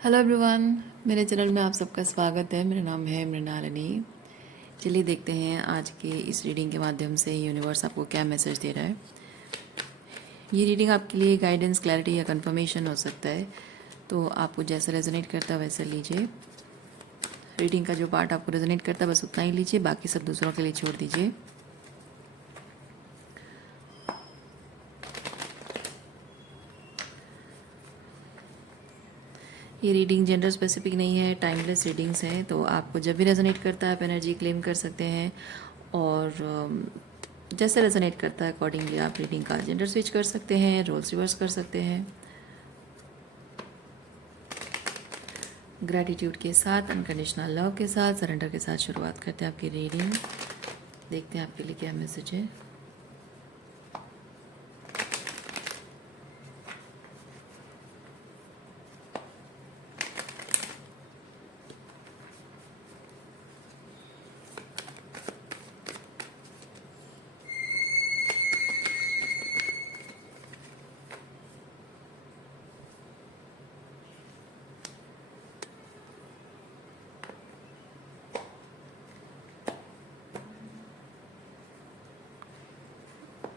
Hello everyone, मेरे channel में आप सबका स्वागत है। मेरा नाम है मृणालिनी। चलिए देखते हैं आज के इस रीडिंग के माध्यम से यूनिवर्स आपको क्या मैसेज दे रहा है। ये रीडिंग आपके लिए गाइडेंस, क्लैरिटी या कंफर्मेशन हो सकता है, तो आपको जैसा रेजोनेट करता है वैसा लीजिए। रीडिंग का जो पार्ट आपको रेजोनेट करता है बस उतना ही लीजिए, बाकी सब दूसरों के लिए छोड़ दीजिए। ये रीडिंग जेंडर स्पेसिफिक नहीं है, टाइमलेस रीडिंग्स हैं, तो आपको जब भी रेजोनेट करता है आप एनर्जी क्लेम कर सकते हैं और जैसे रेजोनेट करता है अकॉर्डिंगली आप रीडिंग का जेंडर स्विच कर सकते हैं, रोल्स रिवर्स कर सकते हैं। ग्रैटिट्यूड के साथ, अनकंडीशनल लव के साथ, सरेंडर के साथ शुरुआत करते हैं आपकी रीडिंग। देखते हैं आपके लिए क्या मैसेज है।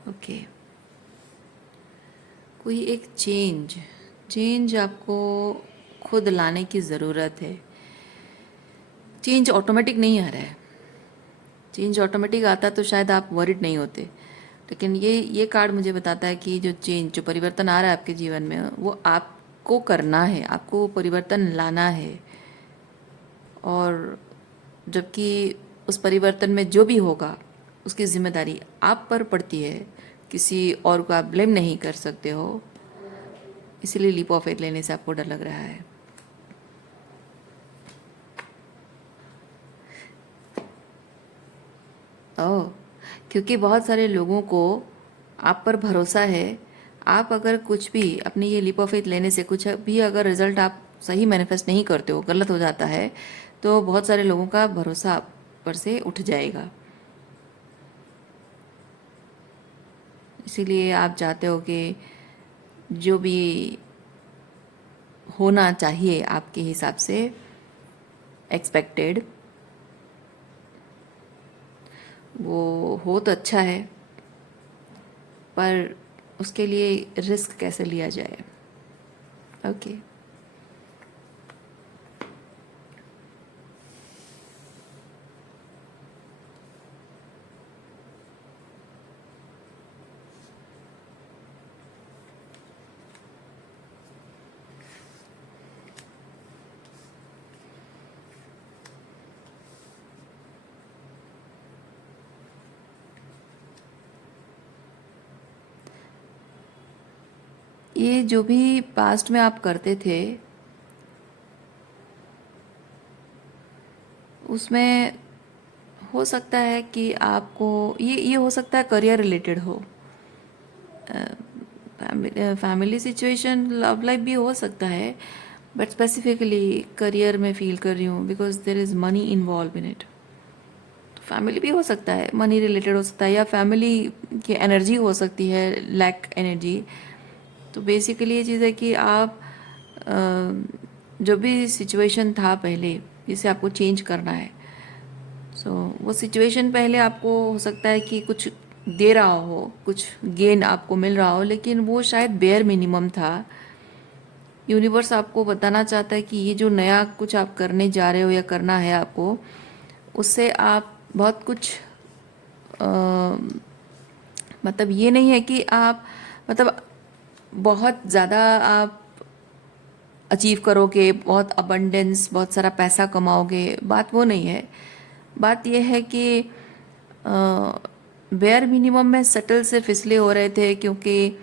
ओके, कोई एक चेंज आपको खुद लाने की ज़रूरत है। चेंज ऑटोमेटिक नहीं आ रहा है। चेंज ऑटोमेटिक आता तो शायद आप वरिड नहीं होते, लेकिन ये कार्ड मुझे बताता है कि जो परिवर्तन आ रहा है आपके जीवन में वो आपको करना है, आपको परिवर्तन लाना है। और जबकि उस परिवर्तन में जो भी होगा उसकी जिम्मेदारी आप पर पड़ती है, किसी और को आप ब्लेम नहीं कर सकते हो। इसीलिए लीप ऑफ फेथ लेने से आपको डर लग रहा है। ओह, क्योंकि बहुत सारे लोगों को आप पर भरोसा है। आप अगर कुछ भी अपने ये लीप ऑफ फेथ लेने से कुछ भी अगर रिजल्ट आप सही मैनिफेस्ट नहीं करते हो, गलत हो जाता है, तो बहुत सारे लोगों का भरोसा आप पर से उठ जाएगा। इसीलिए आप चाहते हो कि जो भी होना चाहिए आपके हिसाब से एक्सपेक्टेड, वो हो तो अच्छा है, पर उसके लिए रिस्क कैसे लिया जाए। ओके, ये जो भी पास्ट में आप करते थे उसमें हो सकता है कि आपको ये हो सकता है करियर रिलेटेड हो, फैमिली सिचुएशन, लव लाइफ भी हो सकता है, बट स्पेसिफिकली करियर में फील कर रही हूँ because there is money involve in it. तो फैमिली भी हो सकता है, मनी रिलेटेड हो सकता है, या फैमिली की एनर्जी हो सकती है, लैक एनर्जी। तो बेसिकली ये चीज़ है कि आप जो भी सिचुएशन था पहले जिसे आपको चेंज करना है, सो वो सिचुएशन पहले आपको हो सकता है कि कुछ दे रहा हो, कुछ गेन आपको मिल रहा हो, लेकिन वो शायद बेयर मिनिमम था। यूनिवर्स आपको बताना चाहता है कि ये जो नया कुछ आप करने जा रहे हो या करना है आपको, उससे आप बहुत कुछ अ, मतलब ये नहीं है कि आप मतलब बहुत ज़्यादा आप अचीव करोगे, बहुत अबंडेंस, बहुत सारा पैसा कमाओगे, बात वो नहीं है। बात यह है कि बेयर मिनिमम में सेटल सिर्फ इसलिए हो रहे थे क्योंकि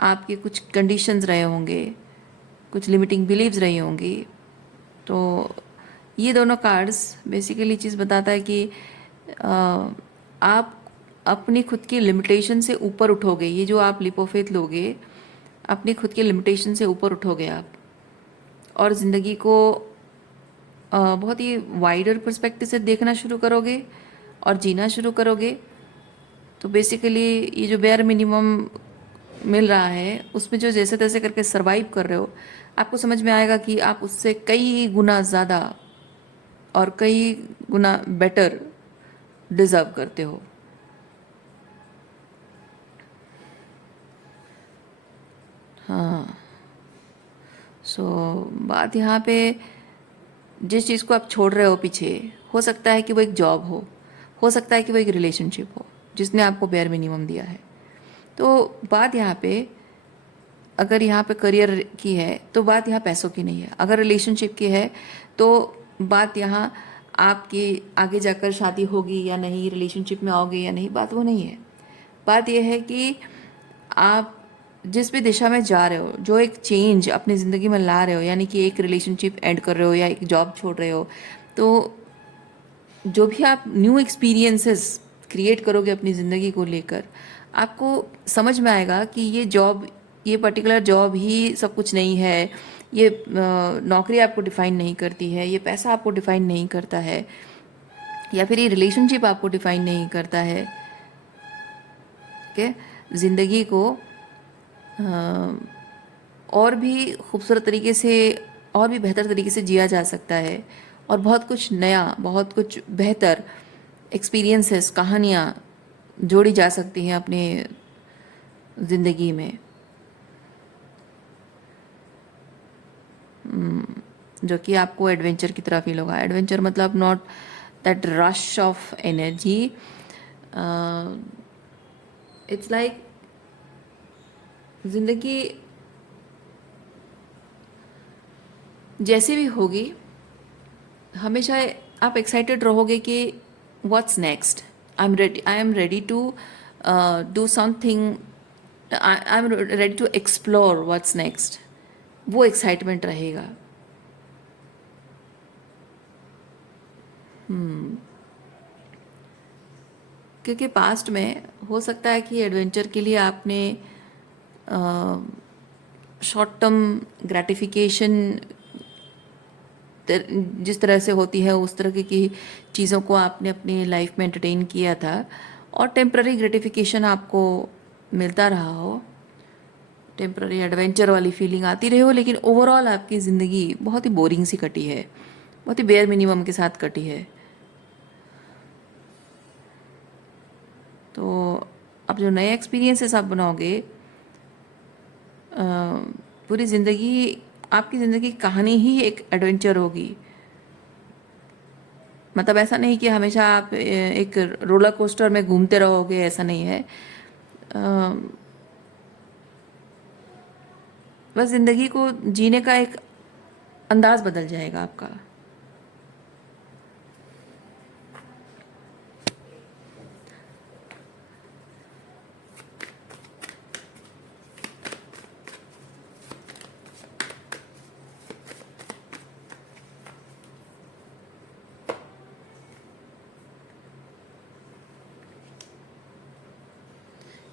आपके कुछ कंडीशंस रहे होंगे, कुछ लिमिटिंग बिलीव्स रही होंगी। तो ये दोनों कार्ड्स बेसिकली चीज़ बताता है कि आप अपनी खुद की लिमिटेशन से ऊपर उठोगे। ये जो आप लीप ऑफ फेथ लोगे, अपनी खुद की लिमिटेशन से ऊपर उठोगे आप, और ज़िंदगी को बहुत ही वाइडर पर्सपेक्टिव से देखना शुरू करोगे और जीना शुरू करोगे। तो बेसिकली ये जो बेयर मिनिमम मिल रहा है उसमें जो जैसे तैसे करके सरवाइव कर रहे हो, आपको समझ में आएगा कि आप उससे कई गुना ज़्यादा और कई गुना बेटर डिज़र्व करते हो। हाँ। सो बात यहाँ पे जिस चीज़ को आप छोड़ रहे हो पीछे, हो सकता है कि वो एक जॉब हो सकता है कि वो एक रिलेशनशिप हो जिसने आपको बेयर मिनिमम दिया है। तो बात यहाँ पे, अगर यहाँ पे करियर की है तो बात यहाँ पैसों की नहीं है। अगर रिलेशनशिप की है तो बात यहाँ आपकी आगे जाकर शादी होगी या नहीं, रिलेशनशिप में आओगे या नहीं, बात वो नहीं है। बात यह है कि आप जिस भी दिशा में जा रहे हो, जो एक चेंज अपनी ज़िंदगी में ला रहे हो, यानी कि एक रिलेशनशिप एंड कर रहे हो या एक जॉब छोड़ रहे हो, तो जो भी आप न्यू एक्सपीरियंसेस क्रिएट करोगे अपनी ज़िंदगी को लेकर, आपको समझ में आएगा कि ये पर्टिकुलर जॉब ही सब कुछ नहीं है, ये नौकरी आपको डिफ़ाइन नहीं करती है, ये पैसा आपको डिफ़ाइन नहीं करता है, या फिर ये रिलेशनशिप आपको डिफ़ाइन नहीं करता है। ठीक है, ज़िंदगी को और भी खूबसूरत तरीके से और भी बेहतर तरीके से जिया जा सकता है, और बहुत कुछ नया, बहुत कुछ बेहतर एक्सपीरियंसेस, कहानियाँ जोड़ी जा सकती हैं अपने ज़िंदगी में, जो कि आपको एडवेंचर की तरह फील होगा। एडवेंचर मतलब not that rush of energy, it's like ज़िंदगी जैसी भी होगी, हमेशा आप एक्साइटेड रहोगे कि what's next, I am ready to do something, I am ready to explore what's next, वो एक्साइटमेंट रहेगा। क्योंकि पास्ट में हो सकता है कि एडवेंचर के लिए आपने शॉर्ट टर्म ग्रेटिफिकेशन जिस तरह से होती है उस तरह की चीज़ों को आपने अपनी लाइफ में एंटरटेन किया था, और टेम्प्ररी ग्रेटिफिकेशन आपको मिलता रहा हो, टेम्प्ररी एडवेंचर वाली फीलिंग आती रही हो, लेकिन ओवरऑल आपकी ज़िंदगी बहुत ही बोरिंग सी कटी है, बहुत ही बेयर मिनिमम के साथ कटी है। तो अब जो नए एक्सपीरियंसेस आप बनाओगे, पूरी ज़िंदगी, आपकी ज़िंदगी की कहानी ही एक एडवेंचर होगी। मतलब ऐसा नहीं कि हमेशा आप एक रोलर कोस्टर में घूमते रहोगे, ऐसा नहीं है। बस ज़िंदगी को जीने का एक अंदाज बदल जाएगा आपका।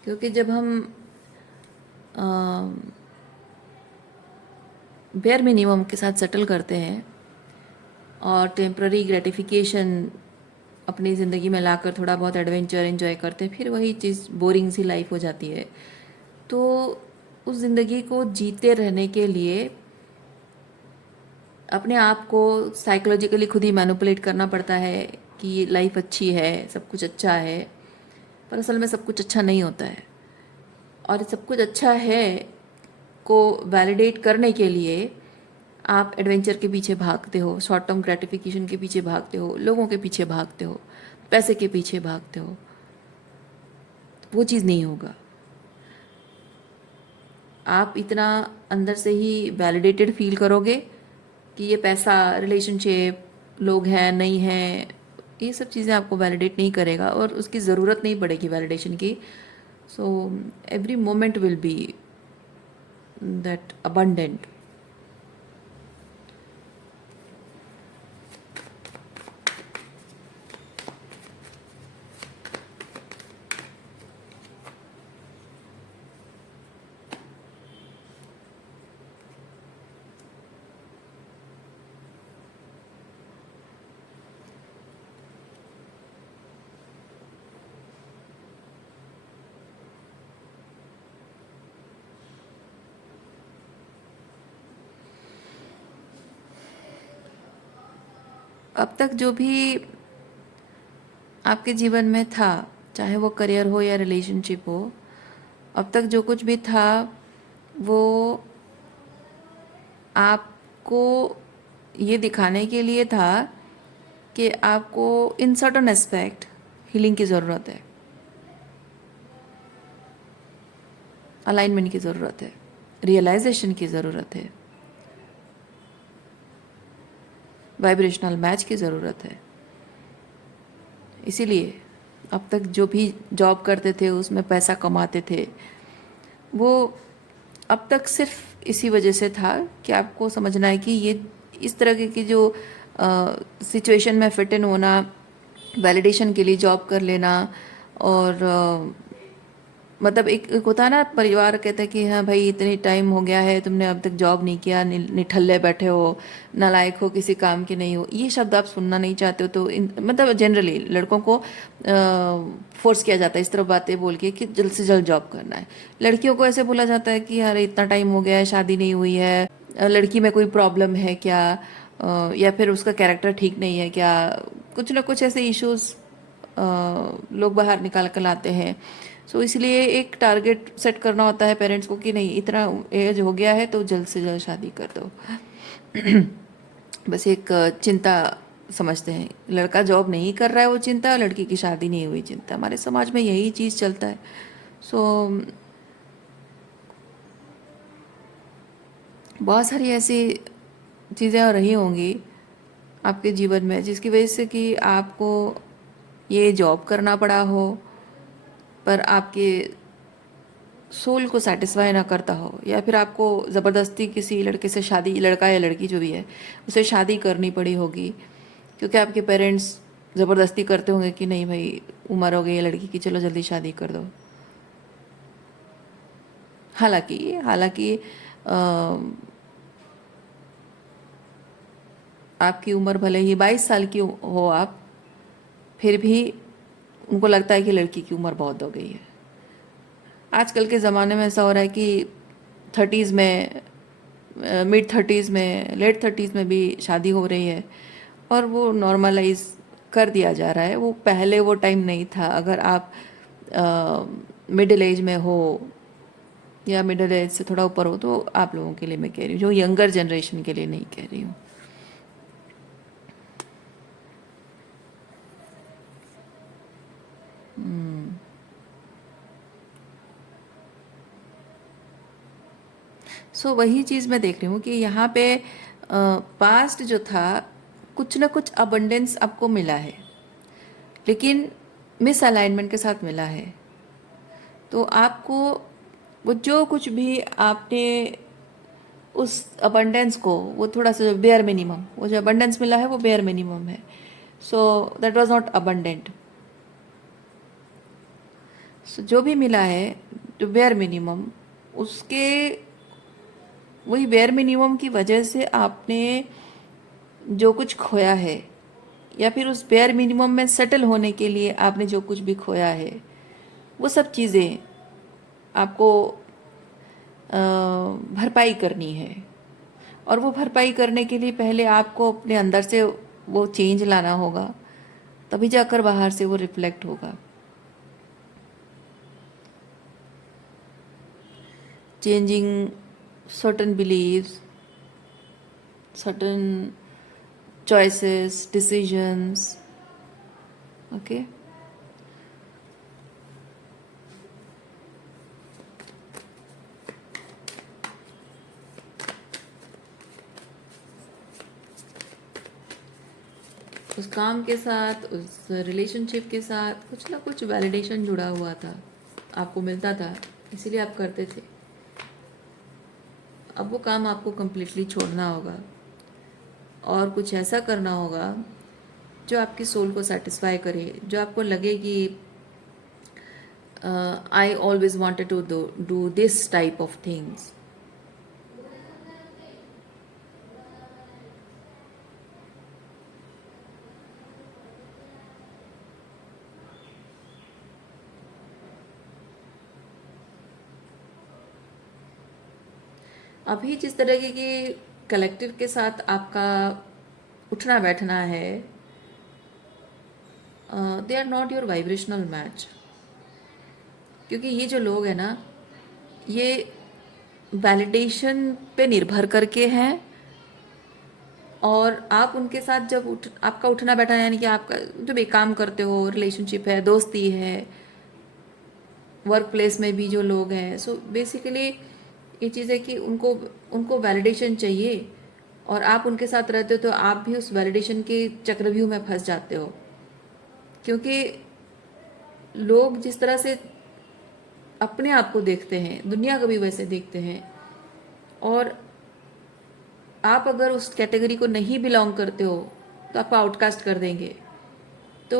क्योंकि जब हम बेयर मिनिमम के साथ सेटल करते हैं और टेम्प्ररी ग्रेटिफिकेशन अपनी ज़िंदगी में लाकर थोड़ा बहुत एडवेंचर एंजॉय करते हैं, फिर वही चीज़ बोरिंग सी लाइफ हो जाती है। तो उस ज़िंदगी को जीते रहने के लिए अपने आप को साइकोलॉजिकली खुद ही मैनिपुलेट करना पड़ता है कि लाइफ अच्छी है, सब कुछ अच्छा है, पर असल में सब कुछ अच्छा नहीं होता है। और सब कुछ अच्छा है को वैलिडेट करने के लिए आप एडवेंचर के पीछे भागते हो, शॉर्ट टर्म ग्रेटिफिकेशन के पीछे भागते हो, लोगों के पीछे भागते हो, पैसे के पीछे भागते हो, तो वो चीज़ नहीं होगा। आप इतना अंदर से ही वैलिडेटेड फील करोगे कि ये पैसा, रिलेशनशिप, लोग हैं नहीं हैं, ये सब चीज़ें आपको वैलिडेट नहीं करेगा, और उसकी ज़रूरत नहीं पड़ेगी वैलिडेशन की। So every moment will be that abundant। अब तक जो भी आपके जीवन में था, चाहे वो करियर हो या रिलेशनशिप हो, अब तक जो कुछ भी था वो आपको ये दिखाने के लिए था कि आपको इन सर्टन एस्पेक्ट हीलिंग की ज़रूरत है, अलाइनमेंट की ज़रूरत है, रियलाइजेशन की ज़रूरत है, वाइब्रेशनल मैच की ज़रूरत है। इसीलिए अब तक जो भी जॉब करते थे, उसमें पैसा कमाते थे, वो अब तक सिर्फ इसी वजह से था कि आपको समझना है कि ये इस तरह की जो सिचुएशन में फिट इन होना, वैलिडेशन के लिए जॉब कर लेना, और मतलब एक होता है ना, परिवार कहता है कि हाँ भाई इतनी टाइम हो गया है, तुमने अब तक जॉब नहीं किया, निठल्ले बैठे हो, नालायक हो, किसी काम के नहीं हो। ये शब्द आप सुनना नहीं चाहते हो, तो मतलब जनरली लड़कों को फोर्स किया जाता है इस तरह बातें बोल के कि जल्द से जल्द जॉब करना है। लड़कियों को ऐसे बोला जाता है कि यार इतना टाइम हो गया है, शादी नहीं हुई है, लड़की में कोई प्रॉब्लम है क्या, या फिर उसका कैरेक्टर ठीक नहीं है क्या, कुछ ना कुछ ऐसे इश्यूज लोग बाहर निकाल कर लाते हैं। सो इसलिए एक टारगेट सेट करना होता है पेरेंट्स को कि नहीं, इतना एज हो गया है तो जल्द से जल्द शादी कर दो। बस एक चिंता समझते हैं, लड़का जॉब नहीं कर रहा है वो चिंता, लड़की की शादी नहीं हुई चिंता। हमारे समाज में यही चीज़ चलता है। सो बहुत सारी ऐसी चीज़ें रही होंगी आपके जीवन में जिसकी वजह से कि आपको ये जॉब करना पड़ा हो, पर आपके सोल को सेटिस्फाई ना करता हो, या फिर आपको ज़बरदस्ती किसी लड़के से शादी, लड़का या लड़की जो भी है, उसे शादी करनी पड़ी होगी क्योंकि आपके पेरेंट्स ज़बरदस्ती करते होंगे कि नहीं भाई उम्र हो गई है लड़की की, चलो जल्दी शादी कर दो। हालांकि हालांकि अ, आपकी उम्र भले ही 22 साल की हो आप, फिर भी उनको लगता है कि लड़की की उम्र बहुत हो गई है। आजकल के ज़माने में ऐसा हो रहा है कि 30s में, मिड 30s में, लेट 30s में भी शादी हो रही है, और वो नॉर्मलाइज कर दिया जा रहा है। वो पहले वो टाइम नहीं था। अगर आप मिडिल एज में हो या मिडिल एज से थोड़ा ऊपर हो तो आप लोगों के लिए मैं कह रही हूँ, जो यंगर जनरेशन के लिए नहीं कह रही हूँ। सो वही चीज़ मैं देख रही हूँ कि यहाँ पे पास्ट जो था, कुछ ना कुछ अबंडेंस आपको मिला है, लेकिन मिस अलाइनमेंट के साथ मिला है। तो आपको वो जो कुछ भी आपने उस अबंडेंस को, वो थोड़ा सा बेयर मिनिमम, वो जो अबंडेंस मिला है वो बेयर मिनिमम है। So that was not abundant. So जो भी मिला है, जो बेयर मिनिमम, उसके वही बेयर मिनिमम की वजह से आपने जो कुछ खोया है, या फिर उस बेयर मिनिमम में सेटल होने के लिए आपने जो कुछ भी खोया है, वो सब चीज़ें आपको भरपाई करनी है। और वो भरपाई करने के लिए पहले आपको अपने अंदर से वो चेंज लाना होगा, तभी जाकर बाहर से वो रिफ्लेक्ट होगा। Changing certain beliefs, certain choices, decisions. Okay. उस काम के साथ, उस रिलेशनशिप के साथ कुछ ना कुछ वैलिडेशन जुड़ा हुआ था, आपको मिलता था, इसीलिए आप करते थे। अब वो काम आपको कम्प्लीटली छोड़ना होगा और कुछ ऐसा करना होगा जो आपकी सोल को सेटिस्फाई करे, जो आपको लगे कि I always wanted to do this type of things. अभी जिस तरह की कलेक्टिव के साथ आपका उठना बैठना है, they are not your vibrational match. क्योंकि ये जो लोग हैं ना, ये वैलिडेशन पे निर्भर करके हैं। और आप उनके साथ जब आपका उठना बैठना, यानी कि आपका जो भी काम करते हो, रिलेशनशिप है, दोस्ती है, वर्क प्लेस में भी जो लोग हैं, सो बेसिकली ये चीज़ है कि उनको उनको वैलिडेशन चाहिए। और आप उनके साथ रहते हो तो आप भी उस वैलिडेशन के चक्रव्यूह में फंस जाते हो। क्योंकि लोग जिस तरह से अपने आप को देखते हैं, दुनिया को भी वैसे देखते हैं। और आप अगर उस कैटेगरी को नहीं बिलोंग करते हो तो आपको आउटकास्ट कर देंगे। तो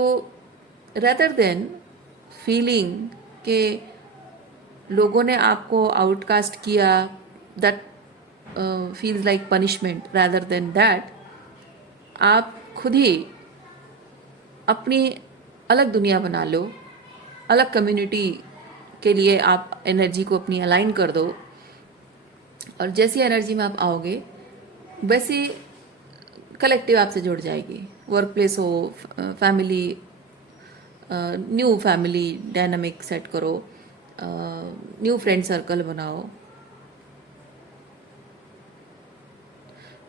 रेदर देन फीलिंग के लोगों ने आपको आउटकास्ट किया, that feels like punishment, rather than that आप खुद ही अपनी अलग दुनिया बना लो, अलग कम्युनिटी के लिए आप एनर्जी को अपनी अलाइन कर दो। और जैसी एनर्जी में आप आओगे वैसी कलेक्टिव आपसे जुड़ जाएगी। वर्क प्लेस हो, family, new family dynamic set करो, न्यू फ्रेंड सर्कल बनाओ।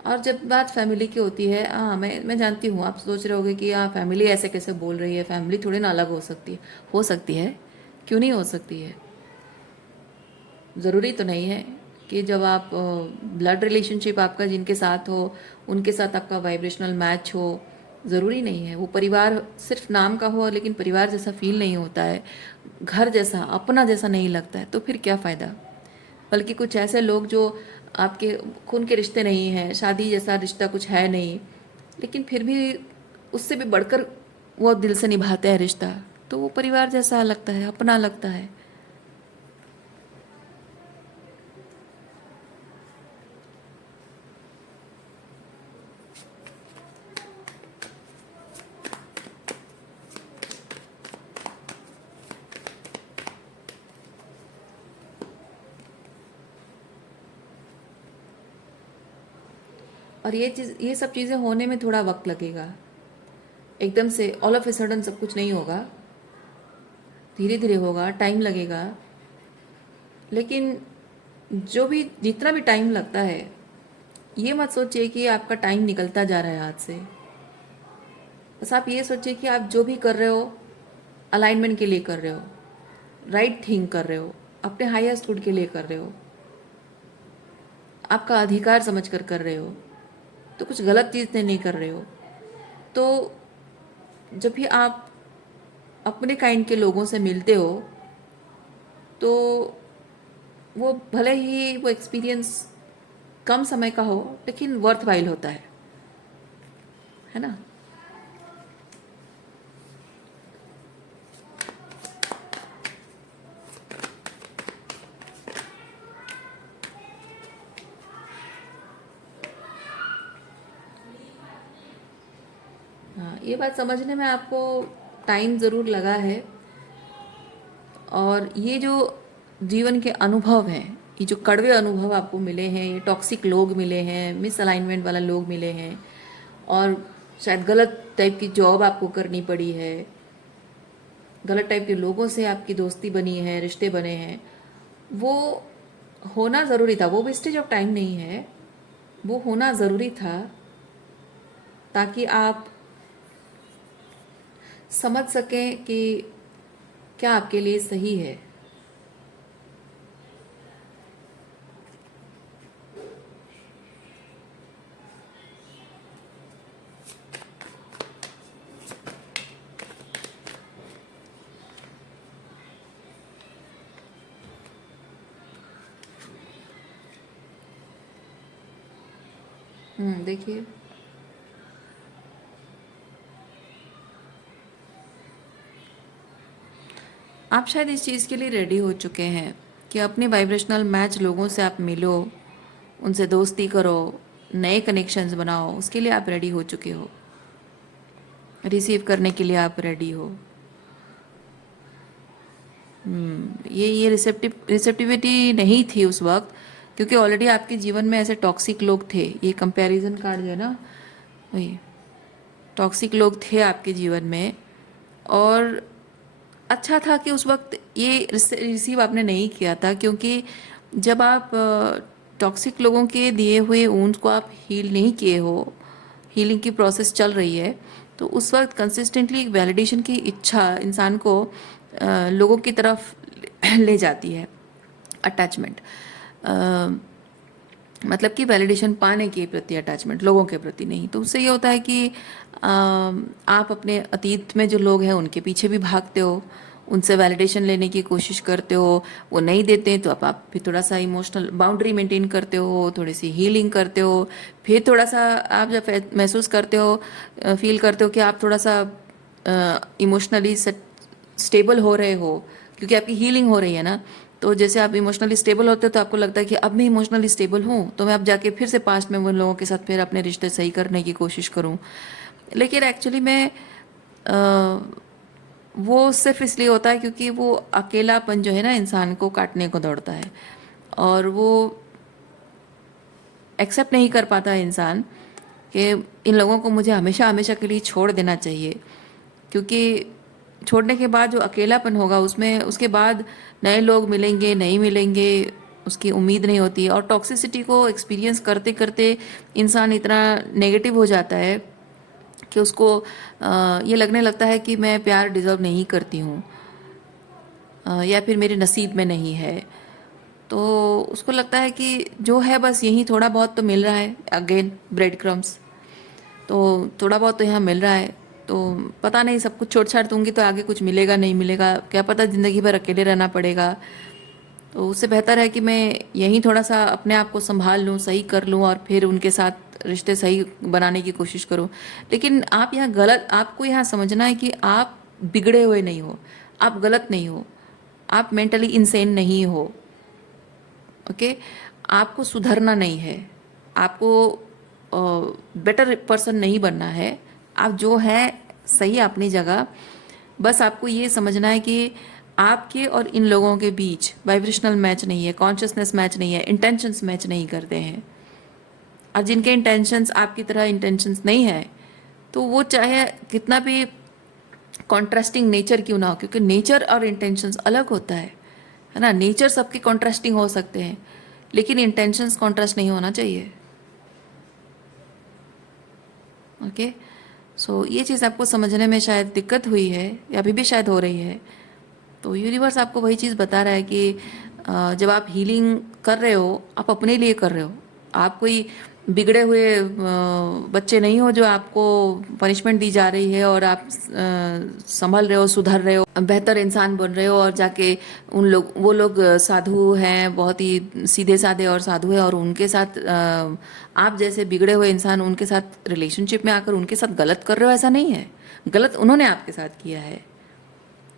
और जब बात फैमिली की होती है, हाँ मैं जानती हूँ आप सोच रहे होगे कि हाँ फैमिली ऐसे कैसे बोल रही है, फैमिली थोड़ी ना अलग हो सकती है। हो सकती है, क्यों नहीं हो सकती है। ज़रूरी तो नहीं है कि जब आप ब्लड रिलेशनशिप आपका जिनके साथ हो उनके साथ आपका वाइब्रेशनल मैच हो, ज़रूरी नहीं है। वो परिवार सिर्फ नाम का हो लेकिन परिवार जैसा फील नहीं होता है, घर जैसा, अपना जैसा नहीं लगता है, तो फिर क्या फ़ायदा। बल्कि कुछ ऐसे लोग जो आपके खून के रिश्ते नहीं हैं, शादी जैसा रिश्ता कुछ है नहीं, लेकिन फिर भी उससे भी बढ़कर वो दिल से निभाते हैं रिश्ता, तो वो परिवार जैसा लगता है, अपना लगता है। और ये सब चीज़ें होने में थोड़ा वक्त लगेगा। एकदम से ऑल ऑफ ए सडन सब कुछ नहीं होगा, धीरे धीरे होगा, टाइम लगेगा। लेकिन जो भी जितना भी टाइम लगता है, ये मत सोचिए कि आपका टाइम निकलता जा रहा है हाथ से। बस आप ये सोचिए कि आप जो भी कर रहे हो अलाइनमेंट के लिए कर रहे हो, राइट थिंग कर रहे हो, अपने हाईएस्ट गुड के लिए कर रहे हो, आपका अधिकार समझ कर कर रहे हो, तो कुछ गलत चीज़ नहीं कर रहे हो। तो जब भी आप अपने काइंड के लोगों से मिलते हो तो वो भले ही वो एक्सपीरियंस कम समय का हो लेकिन वर्थ वाइल होता है ना। हाँ, ये बात समझने में आपको टाइम ज़रूर लगा है। और ये जो जीवन के अनुभव हैं, ये जो कड़वे अनुभव आपको मिले हैं, ये टॉक्सिक लोग मिले हैं, मिस अलाइनमेंट वाला लोग मिले हैं, और शायद गलत टाइप की जॉब आपको करनी पड़ी है, गलत टाइप के लोगों से आपकी दोस्ती बनी है, रिश्ते बने हैं, वो होना ज़रूरी था। वो वेस्टेज ऑफ टाइम नहीं है, वो होना ज़रूरी था ताकि आप समझ सकें कि क्या आपके लिए सही है। देखिए, आप शायद इस चीज़ के लिए रेडी हो चुके हैं कि अपने वाइब्रेशनल मैच लोगों से आप मिलो, उनसे दोस्ती करो, नए कनेक्शंस बनाओ, उसके लिए आप रेडी हो चुके हो, रिसीव करने के लिए आप रेडी हो। ये रिसेप्टिविटी नहीं थी उस वक्त, क्योंकि ऑलरेडी आपके जीवन में ऐसे टॉक्सिक लोग थे। ये कंपैरिजन कार्ड जो है ना, वही टॉक्सिक लोग थे आपके जीवन में, और अच्छा था कि उस वक्त ये रिसीव आपने नहीं किया था, क्योंकि जब आप टॉक्सिक लोगों के दिए हुए वुंड्स को आप हील नहीं किए हो, हीलिंग की प्रोसेस चल रही है, तो उस वक्त कंसिस्टेंटली एक वैलिडेशन की इच्छा इंसान को लोगों की तरफ ले जाती है, अटैचमेंट, मतलब कि वैलिडेशन पाने के प्रति अटैचमेंट, लोगों के प्रति नहीं। तो उससे ये होता है कि आप अपने अतीत में जो लोग हैं उनके पीछे भी भागते हो, उनसे वैलिडेशन लेने की कोशिश करते हो, वो नहीं देते हैं तो आप फिर थोड़ा सा इमोशनल बाउंड्री मेंटेन करते हो, थोड़ी सी हीलिंग करते हो, फिर थोड़ा सा आप जब महसूस करते हो, फील करते हो कि आप थोड़ा सा इमोशनली स्टेबल हो रहे हो, क्योंकि आपकी हीलिंग हो रही है ना। तो जैसे आप इमोशनली स्टेबल होते हो तो आपको लगता है कि अब मैं इमोशनली स्टेबल हूँ, तो मैं अब जाके फिर से पास्ट में उन लोगों के साथ फिर अपने रिश्ते सही करने की कोशिश करूँ। लेकिन एक्चुअली में वो सिर्फ इसलिए होता है क्योंकि वो अकेलापन जो है ना इंसान को काटने को दौड़ता है, और वो एक्सेप्ट नहीं कर पाता है इंसान कि इन लोगों को मुझे हमेशा हमेशा के लिए छोड़ देना चाहिए, क्योंकि छोड़ने के बाद जो अकेलापन होगा उसमें उसके बाद नए लोग मिलेंगे नहीं मिलेंगे उसकी उम्मीद नहीं होती है। और टॉक्सिसिटी को एक्सपीरियंस करते करते इंसान इतना नेगेटिव हो जाता है कि उसको ये लगने लगता है कि मैं प्यार डिज़र्व नहीं करती हूँ, या फिर मेरे नसीब में नहीं है। तो उसको लगता है कि जो है बस यही थोड़ा बहुत तो मिल रहा है, अगेन ब्रेड क्रम्स, तो थोड़ा बहुत तो यहाँ मिल रहा है, तो पता नहीं सब कुछ छोड़ छाड़ दूंगी तो आगे कुछ मिलेगा नहीं मिलेगा, क्या पता ज़िंदगी भर अकेले रहना पड़ेगा। तो उससे बेहतर है कि मैं यहीं थोड़ा सा अपने आप को संभाल लूँ, सही कर लूँ, और फिर उनके साथ रिश्ते सही बनाने की कोशिश करूँ। लेकिन आप यहाँ गलत, आपको यहाँ समझना है कि आप बिगड़े हुए नहीं हो, आप गलत नहीं हो, आप मेंटली इंसेन नहीं हो। ओके, आपको सुधरना नहीं है, आपको बेटर पर्सन नहीं बनना है, आप जो है सही अपनी जगह। बस आपको ये समझना है कि आपके और इन लोगों के बीच वाइब्रेशनल मैच नहीं है, कॉन्शियसनेस मैच नहीं है, इंटेंशंस मैच नहीं करते हैं। और जिनके इंटेंशंस आपकी तरह इंटेंशंस नहीं है, तो वो चाहे कितना भी कॉन्ट्रास्टिंग नेचर क्यों ना हो, क्योंकि नेचर और इंटेंशंस अलग होता है ना। नेचर सबके कॉन्ट्रास्टिंग हो सकते हैं, लेकिन इंटेंशंस कॉन्ट्रास्ट नहीं होना चाहिए। ओके, सो ये चीज़ आपको समझने में शायद दिक्कत हुई है, या अभी भी शायद हो रही है। तो यूनिवर्स आपको वही चीज़ बता रहा है कि जब आप हीलिंग कर रहे हो, आप अपने लिए कर रहे हो, आप कोई बिगड़े हुए बच्चे नहीं हो जो आपको पनिशमेंट दी जा रही है और आप संभल रहे हो, सुधर रहे हो, बेहतर इंसान बन रहे हो, और जाके वो लोग साधु हैं, बहुत ही सीधे साधे और साधु है, और उनके साथ आप जैसे बिगड़े हुए इंसान उनके साथ रिलेशनशिप में आकर उनके साथ गलत कर रहे हो। ऐसा नहीं है, गलत उन्होंने आपके साथ किया है।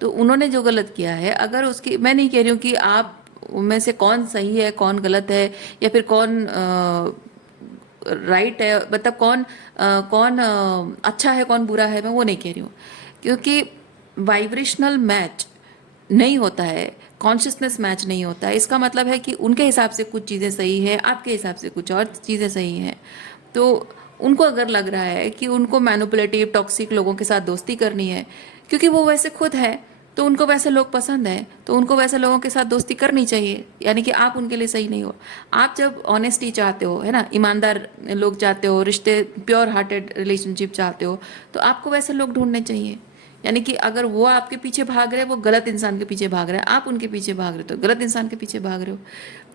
तो उन्होंने जो गलत किया है, अगर उसकी, मैं नहीं कह रही हूँ कि आप में से कौन सही है कौन गलत है, या फिर कौन राइट है, मतलब कौन अच्छा है कौन बुरा है, मैं वो नहीं कह रही हूँ। क्योंकि वाइब्रेशनल मैच नहीं होता है, कॉन्शियसनेस मैच नहीं होता है। इसका मतलब है कि उनके हिसाब से कुछ चीज़ें सही हैं, आपके हिसाब से कुछ और चीज़ें सही हैं। तो उनको अगर लग रहा है कि उनको मैनिपुलेटिव टॉक्सिक लोगों के साथ दोस्ती करनी है, क्योंकि वो वैसे खुद है, तो उनको वैसे लोग पसंद हैं, तो उनको वैसे लोगों के साथ दोस्ती करनी चाहिए। यानी कि आप उनके लिए सही नहीं हो। आप जब ऑनेस्टी चाहते हो, है ना, ईमानदार लोग चाहते हो, रिश्ते प्योर हार्टेड रिलेशनशिप चाहते हो, तो आपको वैसे लोग ढूंढने चाहिए। यानी कि अगर वो आपके पीछे भाग रहे हैं, वो गलत इंसान के पीछे भाग रहे हैं, आप उनके पीछे भाग रहे हो तो गलत इंसान के पीछे भाग रहे हो।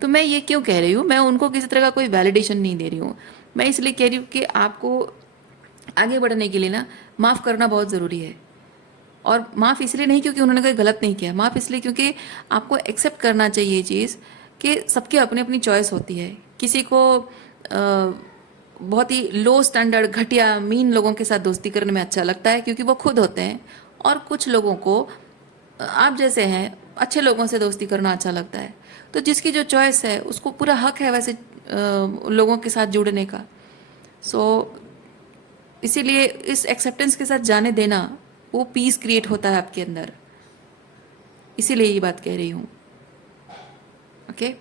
तो मैं ये क्यों कह रही हूँ, मैं उनको किसी तरह का कोई वैलिडेशन नहीं दे रही हूँ। मैं इसलिए कह रही हूँ कि आपको आगे बढ़ने के लिए ना माफ़ करना बहुत ज़रूरी है। और माफ़ इसलिए नहीं क्योंकि उन्होंने कोई गलत नहीं किया, माफ़ इसलिए क्योंकि आपको एक्सेप्ट करना चाहिए ये चीज़ कि सबकी अपनी अपनी चॉइस होती है। किसी को बहुत ही लो स्टैंडर्ड घटिया मीन लोगों के साथ दोस्ती करने में अच्छा लगता है क्योंकि वो खुद होते हैं, और कुछ लोगों को आप जैसे हैं अच्छे लोगों से दोस्ती करना अच्छा लगता है। तो जिसकी जो चॉइस है उसको पूरा हक है वैसे लोगों के साथ जुड़ने का। सो इसीलिए इस एक्सेप्टेंस के साथ जाने देना, वो पीस क्रिएट होता है आपके अंदर। इसीलिए ये बात कह रही हूँ। ओके,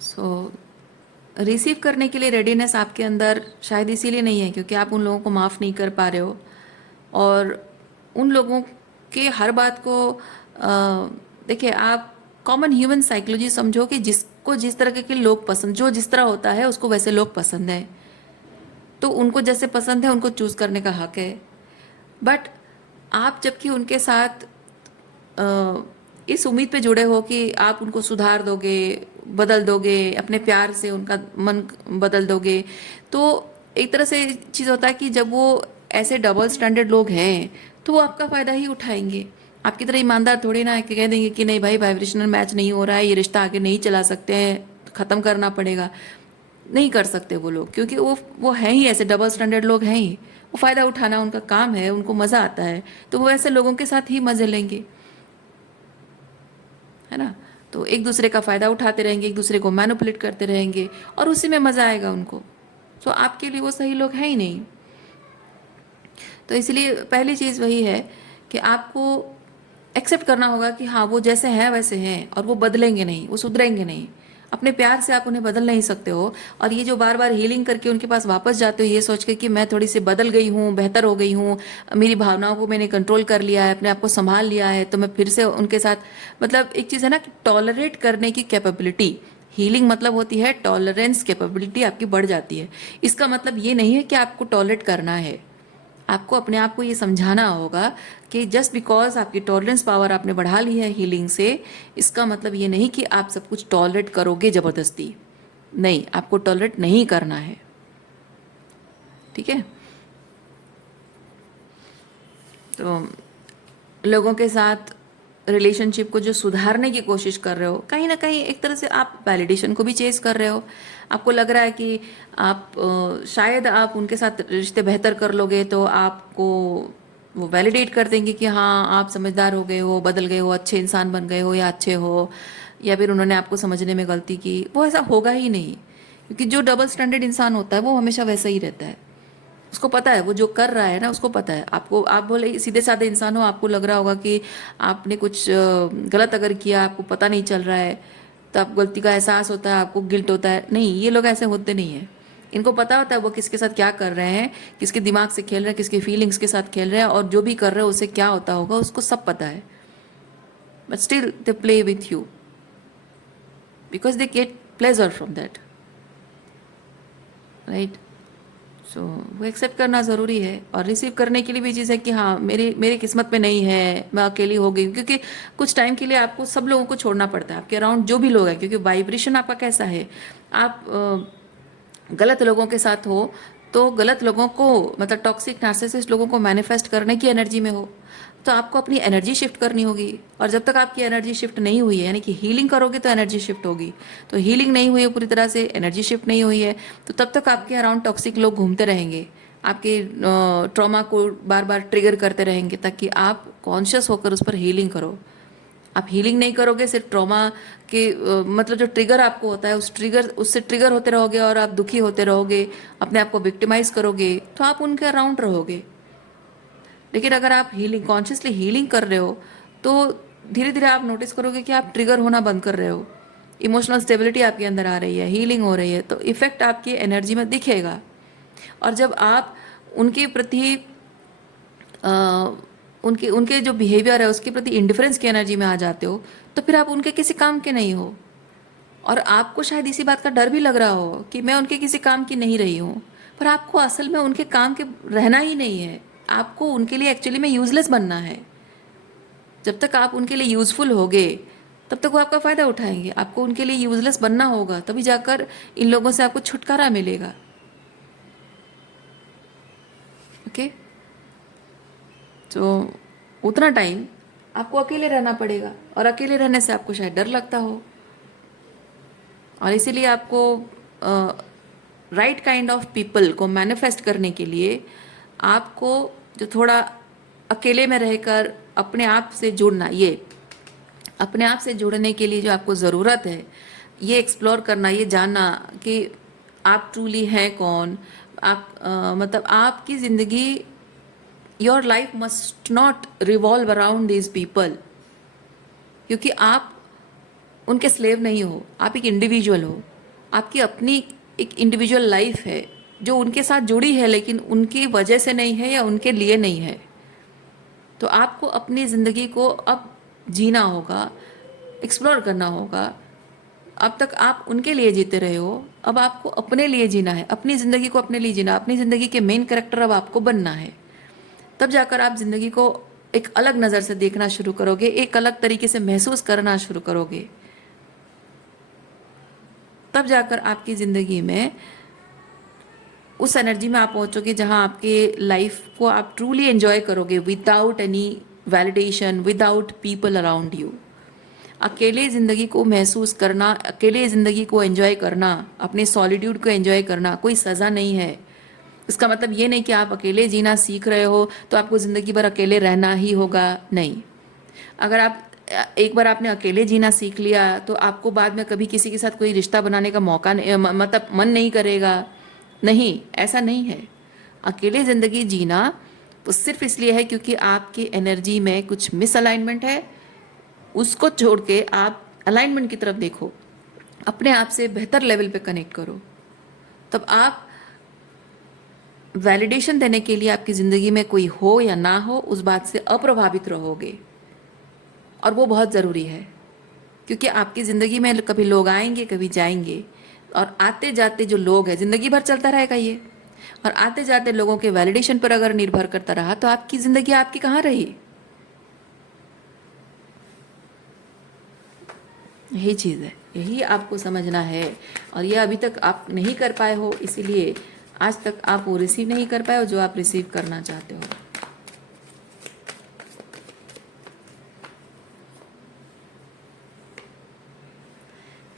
सो रिसीव करने के लिए रेडीनेस आपके अंदर शायद इसीलिए नहीं है क्योंकि आप उन लोगों को माफ़ नहीं कर पा रहे हो, और उन लोगों के हर बात को देखिए, आप कॉमन ह्यूमन साइकोलॉजी समझो कि जिसको जिस तरह के लोग पसंद, जो जिस तरह होता है उसको वैसे लोग पसंद है, तो उनको जैसे पसंद है उनको चूज़ करने का हक है। बट आप जबकि उनके साथ अ, इस उम्मीद पे जुड़े हो कि आप उनको सुधार दोगे, बदल दोगे, अपने प्यार से उनका मन बदल दोगे, तो एक तरह से चीज़ होता है कि जब वो ऐसे डबल स्टैंडर्ड लोग हैं तो वो आपका फ़ायदा ही उठाएंगे। आपकी तरह ईमानदार थोड़ी ना है कि कह देंगे कि नहीं भाई, वाइब्रेशनल मैच नहीं हो रहा है, ये रिश्ता आगे नहीं चला सकते हैं, ख़त्म करना पड़ेगा। नहीं कर सकते वो लोग, क्योंकि वो हैं ही ऐसे, डबल स्टैंडर्ड लोग हैं ही। वो फ़ायदा उठाना उनका काम है, उनको मज़ा आता है, तो वो ऐसे लोगों के साथ ही मज़े लेंगे, है ना। तो एक दूसरे का फ़ायदा उठाते रहेंगे, एक दूसरे को मैनिपुलेट करते रहेंगे, और उसी में मज़ा आएगा उनको। तो आपके लिए वो सही लोग हैं ही नहीं। तो इसलिए पहली चीज़ वही है कि आपको एक्सेप्ट करना होगा कि हाँ, वो जैसे हैं वैसे हैं, और वो बदलेंगे नहीं, वो सुधरेंगे नहीं। अपने प्यार से आप उन्हें बदल नहीं सकते हो। और ये जो बार बार हीलिंग करके उनके पास वापस जाते हो ये सोच के कि मैं थोड़ी सी बदल गई हूँ, बेहतर हो गई हूँ, मेरी भावनाओं को मैंने कंट्रोल कर लिया है, अपने आप को संभाल लिया है, तो मैं फिर से उनके साथ, मतलब एक चीज़ है ना कि टॉलरेट करने की कैपेबिलिटी, हीलिंग मतलब होती है टॉलरेंस कैपेबिलिटी आपकी बढ़ जाती है। इसका मतलब ये नहीं है कि आपको टॉलरेट करना है। आपको अपने आप को ये समझाना होगा कि जस्ट बिकॉज आपकी टॉलरेंस पावर आपने बढ़ा ली है हीलिंग से, इसका मतलब ये नहीं कि आप सब कुछ टॉलरेट करोगे ज़बरदस्ती। नहीं, आपको टॉलरेट नहीं करना है। ठीक है। तो लोगों के साथ रिलेशनशिप को जो सुधारने की कोशिश कर रहे हो, कहीं ना कहीं एक तरह से आप वैलिडेशन को भी चेज कर रहे हो। आपको लग रहा है कि आप शायद आप उनके साथ रिश्ते बेहतर कर लोगे तो आपको वो वैलिडेट कर देंगे कि हाँ, आप समझदार हो गए हो, बदल गए हो, अच्छे इंसान बन गए हो, या अच्छे हो, या फिर उन्होंने आपको समझने में गलती की। वो ऐसा होगा ही नहीं, क्योंकि जो डबल स्टैंडर्ड इंसान होता है वो हमेशा वैसा ही रहता है। उसको पता है वो जो कर रहा है ना, उसको पता है। आपको, आप बोले सीधे साधे इंसान हो, आपको लग रहा होगा कि आपने कुछ गलत अगर किया, आपको पता नहीं चल रहा है, तो आप गलती का एहसास होता है, आपको गिल्ट होता है। नहीं, ये लोग ऐसे होते नहीं हैं। इनको पता होता है वो किसके साथ क्या कर रहे हैं, किसके दिमाग से खेल रहे हैं, किसके फीलिंग्स के साथ खेल रहे हैं, और जो भी कर रहे हैं उससे क्या होता होगा, उसको सब पता है। But still they play with you because they get pleasure from that, right. So वो एक्सेप्ट करना ज़रूरी है। और रिसीव करने के लिए भी चीज़ है कि हाँ, मेरी मेरी किस्मत में नहीं है, मैं अकेली हो गई हूँ। क्योंकि कुछ टाइम के लिए आपको सब लोगों को छोड़ना पड़ता है, आपके अराउंड जो भी लोग हैं, क्योंकि वाइब्रेशन आपका कैसा है। आप गलत लोगों के साथ हो तो गलत लोगों को, मतलब टॉक्सिक नार्सिसिस्ट लोगों को मैनिफेस्ट करने की एनर्जी में हो, तो आपको अपनी एनर्जी शिफ्ट करनी होगी। और जब तक आपकी एनर्जी शिफ्ट नहीं हुई है, यानी कि हीलिंग करोगे तो एनर्जी शिफ्ट होगी, तो हीलिंग नहीं हुई है पूरी तरह से, एनर्जी शिफ्ट नहीं हुई है, तो तब तक आपके अराउंड टॉक्सिक लोग घूमते रहेंगे, आपके ट्रॉमा को बार बार ट्रिगर करते रहेंगे, ताकि आप कॉन्शियस होकर उस पर हीलिंग करो। आप हीलिंग नहीं करोगे, सिर्फ ट्रॉमा के मतलब जो ट्रिगर आपको होता है उससे ट्रिगर होते रहोगे, और आप दुखी होते रहोगे, अपने आप को विक्टिमाइज करोगे, तो आप उनके अराउंड रहोगे। लेकिन अगर आप हीलिंग, कॉन्शियसली हीलिंग कर रहे हो, तो धीरे धीरे आप नोटिस करोगे कि आप ट्रिगर होना बंद कर रहे हो, इमोशनल स्टेबिलिटी आपके अंदर आ रही है, हीलिंग हो रही है, तो इफेक्ट आपकी एनर्जी में दिखेगा। और जब आप उनके प्रति उनके उनके जो बिहेवियर है उसके प्रति इंडिफरेंस की एनर्जी में आ जाते हो, तो फिर आप उनके किसी काम के नहीं हो। और आपको शायद इसी बात का डर भी लग रहा हो कि मैं उनके किसी काम की नहीं रही हूँ, पर आपको असल में उनके काम के रहना ही नहीं है। आपको उनके लिए एक्चुअली में यूजलेस बनना है। जब तक आप उनके लिए यूजफुल होगे तब तक वो आपका फ़ायदा उठाएंगे। आपको उनके लिए यूजलेस बनना होगा, तभी जाकर इन लोगों से आपको छुटकारा मिलेगा। ओके। तो उतना टाइम आपको अकेले रहना पड़ेगा, और अकेले रहने से आपको शायद डर लगता हो, और इसीलिए आपको राइट काइंड ऑफ पीपल को मैनिफेस्ट करने के लिए आपको जो थोड़ा अकेले में रहकर अपने आप से जुड़ना, ये अपने आप से जुड़ने के लिए जो आपको ज़रूरत है, ये एक्सप्लोर करना, ये जानना कि आप ट्रूली हैं कौन। आप मतलब आपकी ज़िंदगी, your life must not revolve around these people, क्योंकि आप उनके स्लेव नहीं हो, आप एक इंडिविजुअल हो। आपकी अपनी एक इंडिविजुअल लाइफ है जो उनके साथ जुड़ी है, लेकिन उनकी वजह से नहीं है या उनके लिए नहीं है। तो आपको अपनी ज़िंदगी को अब जीना होगा, एक्सप्लोर करना होगा। अब तक आप उनके लिए जीते रहे हो, अब आपको अपने लिए जीना है, अपनी ज़िंदगी को अपने लिए जीना, अपनी ज़िंदगी के मेन कैरेक्टर अब आपको बनना है। तब जाकर आप ज़िंदगी को एक अलग नज़र से देखना शुरू करोगे, एक अलग तरीके से महसूस करना शुरू करोगे। तब जाकर आपकी ज़िंदगी में उस एनर्जी में आप पहुंचोगे जहां आपके लाइफ को आप ट्रूली एंजॉय करोगे, without any validation, without people around you. अकेले ज़िंदगी को महसूस करना, अकेले ज़िंदगी को एंजॉय करना, अपने सॉलिट्यूड को एंजॉय करना कोई सज़ा नहीं है। इसका मतलब ये नहीं कि आप अकेले जीना सीख रहे हो तो आपको ज़िंदगी भर अकेले रहना ही होगा, नहीं। अगर आप एक बार आपने अकेले जीना सीख लिया तो आपको बाद में कभी किसी के साथ कोई रिश्ता बनाने का मौका मतलब मन नहीं करेगा, नहीं, ऐसा नहीं है। अकेले ज़िंदगी जीना वो सिर्फ इसलिए है क्योंकि आपकी एनर्जी में कुछ मिसअलाइनमेंट है। उसको छोड़ के आप अलाइनमेंट की तरफ देखो, अपने आप से बेहतर लेवल पे कनेक्ट करो। तब आप वैलिडेशन देने के लिए आपकी ज़िंदगी में कोई हो या ना हो उस बात से अप्रभावित रहोगे, और वो बहुत ज़रूरी है। क्योंकि आपकी ज़िंदगी में कभी लोग आएंगे, कभी जाएंगे, और आते जाते जो लोग हैं, ज़िंदगी भर चलता रहेगा ये। और आते जाते लोगों के वैलिडेशन पर अगर निर्भर करता रहा तो आपकी ज़िंदगी आपकी कहाँ रही। यही चीज़ है, यही आपको समझना है। और ये अभी तक आप नहीं कर पाए हो, इसीलिए आज तक आप वो रिसीव नहीं कर पाए हो जो आप रिसीव करना चाहते हो।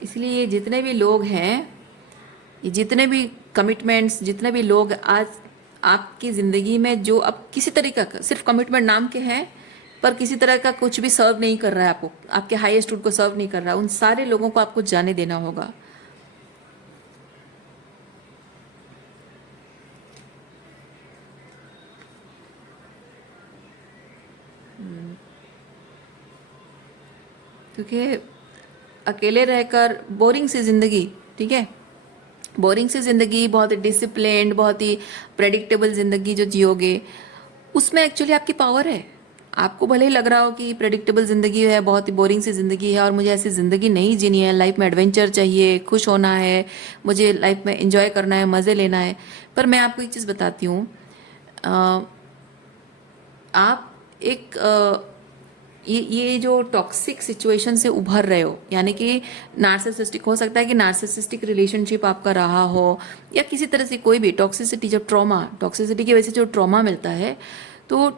इसलिए ये जितने भी लोग हैं, ये जितने भी कमिटमेंट्स, जितने भी लोग आज आपकी ज़िंदगी में जो अब किसी तरीका का सिर्फ कमिटमेंट नाम के हैं पर किसी तरह का कुछ भी सर्व नहीं कर रहा है आपको, आपके हाईएस्ट रूट को सर्व नहीं कर रहा है, उन सारे लोगों को आपको जाने देना होगा। क्योंकि अकेले रहकर बोरिंग सी ज़िंदगी, ठीक है, बोरिंग सी ज़िंदगी, बहुत ही डिसिप्लिन्ड, बहुत ही प्रेडिक्टेबल ज़िंदगी जो जियोगे, उसमें एक्चुअली आपकी पावर है। आपको भले ही लग रहा हो कि प्रेडिक्टेबल ज़िंदगी है, बहुत ही बोरिंग सी ज़िंदगी है और मुझे ऐसी ज़िंदगी नहीं जीनी है, लाइफ में एडवेंचर चाहिए, खुश होना है, मुझे लाइफ में एंजॉय करना है, मज़े लेना है। पर मैं आपको एक चीज़ बताती हूँ, आप एक ये जो टॉक्सिक सिचुएशन से उभर रहे हो, यानी कि नार्सिसिस्टिक, हो सकता है कि नार्सिसिस्टिक रिलेशनशिप आपका रहा हो या किसी तरह से कोई भी टॉक्सिसिटी, जब टॉक्सिसिटी की वजह से जो ट्रॉमा मिलता है, तो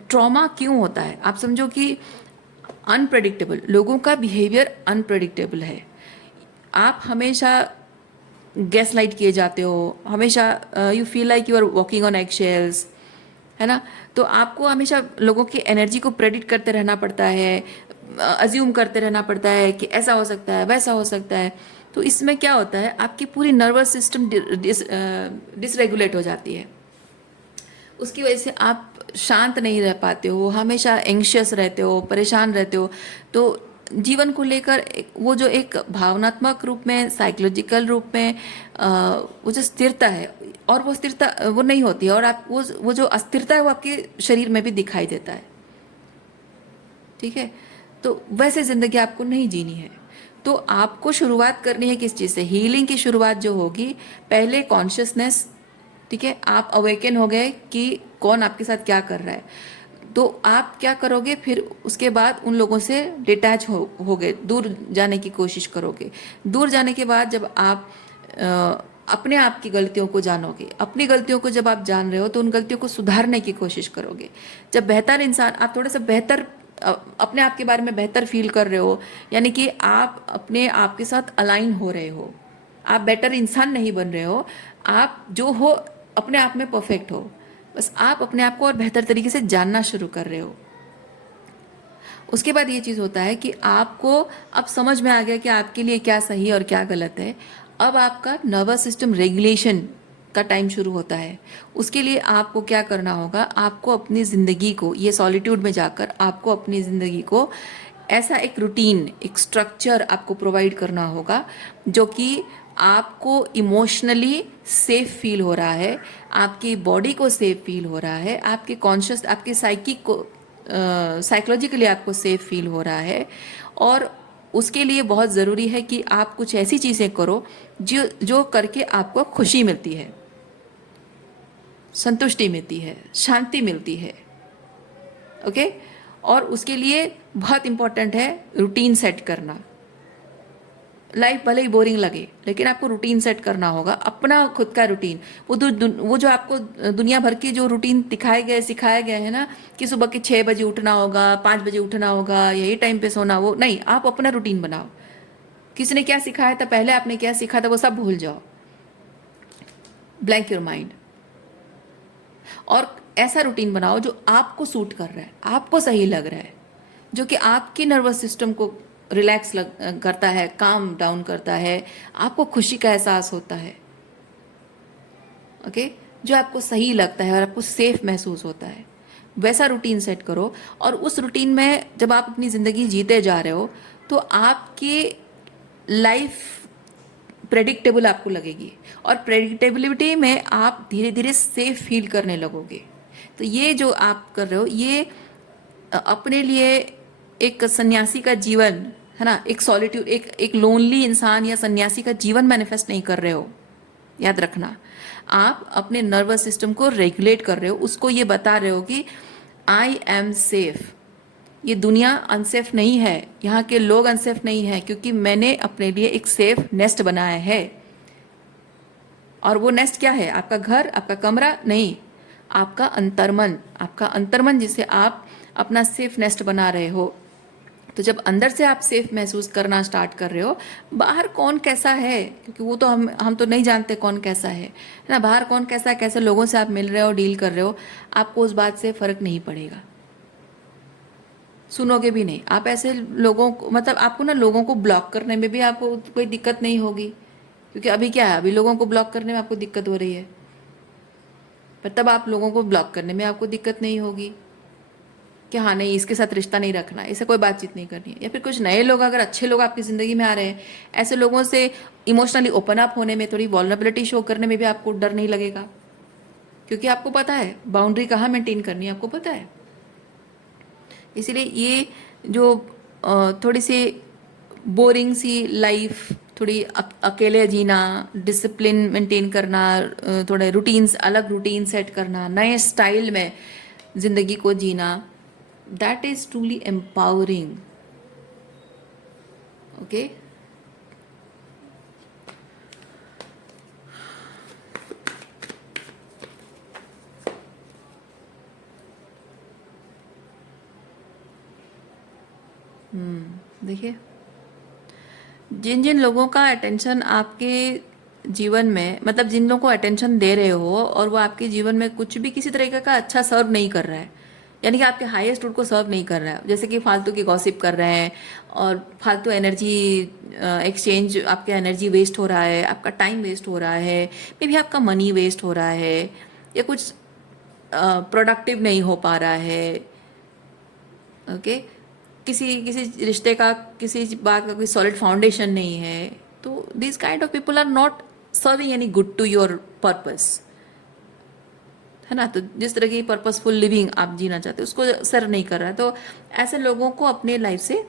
ट्रॉमा क्यों होता है आप समझो कि अनप्रेडिक्टेबल, लोगों का बिहेवियर अनप्रेडिक्टेबल है। आप हमेशा गैस लाइट किए जाते हो, हमेशा you feel like you are walking on egg shells, है ना। तो आपको हमेशा लोगों की एनर्जी को प्रेडिक्ट करते रहना पड़ता है, अज्यूम करते रहना पड़ता है कि ऐसा हो सकता है, वैसा हो सकता है। तो इसमें क्या होता है, आपकी पूरी नर्वस सिस्टम डिसरेगुलेट हो जाती है। उसकी वजह से आप शांत नहीं रह पाते हो, हमेशा एंग्शियस रहते हो, परेशान रहते हो। तो जीवन को लेकर वो जो एक भावनात्मक रूप में, साइकोलॉजिकल रूप में वो जो स्थिरता है, और वो स्थिरता वो नहीं होती है, और आप वो जो अस्थिरता है वो आपके शरीर में भी दिखाई देता है, ठीक है। तो वैसे ज़िंदगी आपको नहीं जीनी है। तो आपको शुरुआत करनी है किस चीज़ से, हीलिंग की शुरुआत जो होगी, पहले कॉन्शियसनेस, ठीक है, आप अवेकन हो गए कि कौन आपके साथ क्या कर रहा है, तो आप क्या करोगे, फिर उसके बाद उन लोगों से डिटैच हो गए, दूर जाने की कोशिश करोगे। दूर जाने के बाद जब आप अपने आप की गलतियों को जानोगे, अपनी गलतियों को जब आप जान रहे हो तो उन गलतियों को सुधारने की कोशिश करोगे। जब बेहतर इंसान, आप थोड़ा सा बेहतर अपने आप के बारे में बेहतर फील कर रहे हो, यानी कि आप अपने आप के साथ अलाइन हो रहे हो, आप बेटर इंसान नहीं बन रहे हो, आप जो हो अपने आप में परफेक्ट हो, बस आप अपने आप को और बेहतर तरीके से जानना शुरू कर रहे हो। उसके बाद ये चीज़ होता है कि आपको अब समझ में आ गया कि आपके लिए क्या सही और क्या गलत है। अब आपका नर्वस सिस्टम रेगुलेशन का टाइम शुरू होता है। उसके लिए आपको क्या करना होगा, आपको अपनी ज़िंदगी को, ये सॉलिट्यूड में जाकर आपको अपनी ज़िंदगी को ऐसा एक रूटीन, एक स्ट्रक्चर आपको प्रोवाइड करना होगा जो कि आपको इमोशनली सेफ फील हो रहा है, आपकी बॉडी को सेफ फील हो रहा है, आपके कॉन्शियस, आपके साइकिक को, साइकोलॉजिकली आपको सेफ फील हो रहा है। और उसके लिए बहुत ज़रूरी है कि आप कुछ ऐसी चीज़ें करो जो जो करके आपको खुशी मिलती है, संतुष्टि मिलती है, शांति मिलती है। ओके। और उसके लिए बहुत इम्पोर्टेंट है रूटीन सेट करना। लाइफ भले ही बोरिंग लगे, लेकिन आपको रूटीन सेट करना होगा, अपना खुद का रूटीन। वो जो आपको दुनिया भर की जो रूटीन दिखाए गए, सिखाए गए हैं ना, कि सुबह के 6 बजे उठना होगा, 5 बजे उठना होगा, यही टाइम पे सोना, वो नहीं, आप अपना रूटीन बनाओ। किसी ने क्या सिखाया था पहले, आपने क्या सीखा था, वो सब भूल जाओ, ब्लैंक योर माइंड, और ऐसा रूटीन बनाओ जो आपको सूट कर रहा है, आपको सही लग रहा है, जो कि आपकी नर्वस सिस्टम को रिलैक्स करता है, काम डाउन करता है, आपको खुशी का एहसास होता है। ओके। जो आपको सही लगता है और आपको सेफ महसूस होता है, वैसा रूटीन सेट करो। और उस रूटीन में जब आप अपनी ज़िंदगी जीते जा रहे हो, तो आपकी लाइफ प्रेडिक्टेबल आपको लगेगी, और प्रेडिक्टेबिलिटी में आप धीरे धीरे सेफ फील करने लगोगे। तो ये जो आप कर रहे हो, ये अपने लिए एक सन्यासी का जीवन है ना, एक सॉलिट्यूड, एक लोनली इंसान या सन्यासी का जीवन मैनिफेस्ट नहीं कर रहे हो। याद रखना, आप अपने नर्वस सिस्टम को रेगुलेट कर रहे हो, उसको ये बता रहे हो कि आई एम सेफ, ये दुनिया अनसेफ नहीं है, यहाँ के लोग अनसेफ नहीं है, क्योंकि मैंने अपने लिए एक सेफ नेस्ट बनाया है। और वो नेस्ट क्या है? आपका घर, आपका कमरा नहीं, आपका अंतर्मन, आपका अंतर्मन जिसे आप अपना सेफ नेस्ट बना रहे हो। तो जब अंदर से आप सेफ महसूस करना स्टार्ट कर रहे हो, बाहर कौन कैसा है, क्योंकि वो तो हम तो नहीं जानते कौन कैसा है ना, बाहर कौन कैसा है, कैसे लोगों से आप मिल रहे हो, डील कर रहे हो, आपको उस बात से फर्क नहीं पड़ेगा, सुनोगे भी नहीं। आप ऐसे लोगों को, मतलब आपको ना लोगों को ब्लॉक करने में भी आपको कोई दिक्कत नहीं होगी, क्योंकि अभी क्या है, अभी लोगों को ब्लॉक करने में आपको दिक्कत हो रही है, पर तब आप लोगों को ब्लॉक करने में आपको दिक्कत नहीं होगी कि हाँ नहीं, इसके साथ रिश्ता नहीं रखना, इससे कोई बातचीत नहीं करनी है। या फिर कुछ नए लोग, अगर अच्छे लोग आपकी ज़िंदगी में आ रहे हैं, ऐसे लोगों से इमोशनली ओपन अप होने में, थोड़ी वॉल्नरेबिलिटी शो करने में भी आपको डर नहीं लगेगा, क्योंकि आपको पता है बाउंड्री कहाँ मेंटेन करनी है, आपको पता है। इसीलिए ये जो थोड़ी सी बोरिंग सी लाइफ, थोड़ी अकेले जीना, डिसिप्लिन मेंटेन करना, थोड़े रूटीन्स, अलग रूटीन सेट करना, नए स्टाइल में ज़िंदगी को जीना, that is truly empowering. Okay. देखिए, जिन जिन लोगों का अटेंशन आपके जीवन में, मतलब जिन लोगों को अटेंशन दे रहे हो और वो आपके जीवन में कुछ भी किसी तरीके का अच्छा सर्व नहीं कर रहा है, यानी कि आपके हाईएस्ट गुड को सर्व नहीं कर रहा है, जैसे कि फालतू की गॉसिप कर रहे हैं और फालतू एनर्जी एक्सचेंज, आपका एनर्जी वेस्ट हो रहा है, आपका टाइम वेस्ट हो रहा है, मे भी आपका मनी वेस्ट हो रहा है, या कुछ प्रोडक्टिव नहीं हो पा रहा है। ओके। किसी किसी रिश्ते का, किसी बात का कोई सॉलिड फाउंडेशन नहीं है, तो this kind of people are not serving any good to your purpose, है ना। तो जिस तरह की पर्पसफुल लिविंग आप जीना चाहते हो, उसको सर्व नहीं कर रहा है, तो ऐसे लोगों को अपने लाइफ से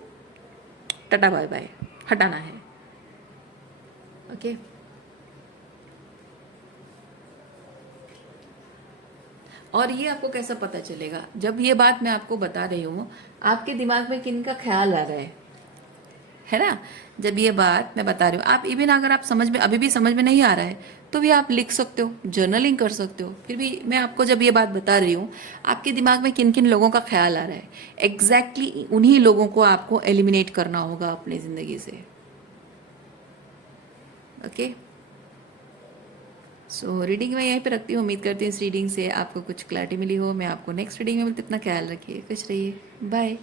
टाटा बाय बाय हटाना है। ओके। और ये आपको कैसा पता चलेगा? जब ये बात मैं आपको बता रही हूँ, आपके दिमाग में किन का ख्याल आ रहा है ना। जब ये बात मैं बता रही हूँ, आप इवन अगर आप समझ में, अभी भी समझ में नहीं आ रहा है, तो भी आप लिख सकते हो, जर्नलिंग कर सकते हो। फिर भी मैं आपको जब ये बात बता रही हूँ, आपके दिमाग में किन किन लोगों का ख्याल आ रहा है, एग्जैक्टली उन्हीं लोगों को आपको एलिमिनेट करना होगा अपनी ज़िंदगी से। ओके। सो रीडिंग मैं यहीं पे रखती हूँ। उम्मीद करती हूँ इस रीडिंग से आपको कुछ क्लैरिटी मिली हो। मैं आपको नेक्स्ट रीडिंग में मिलती हूँ। अपना ख्याल रखिए, खुश रहिए, बाय।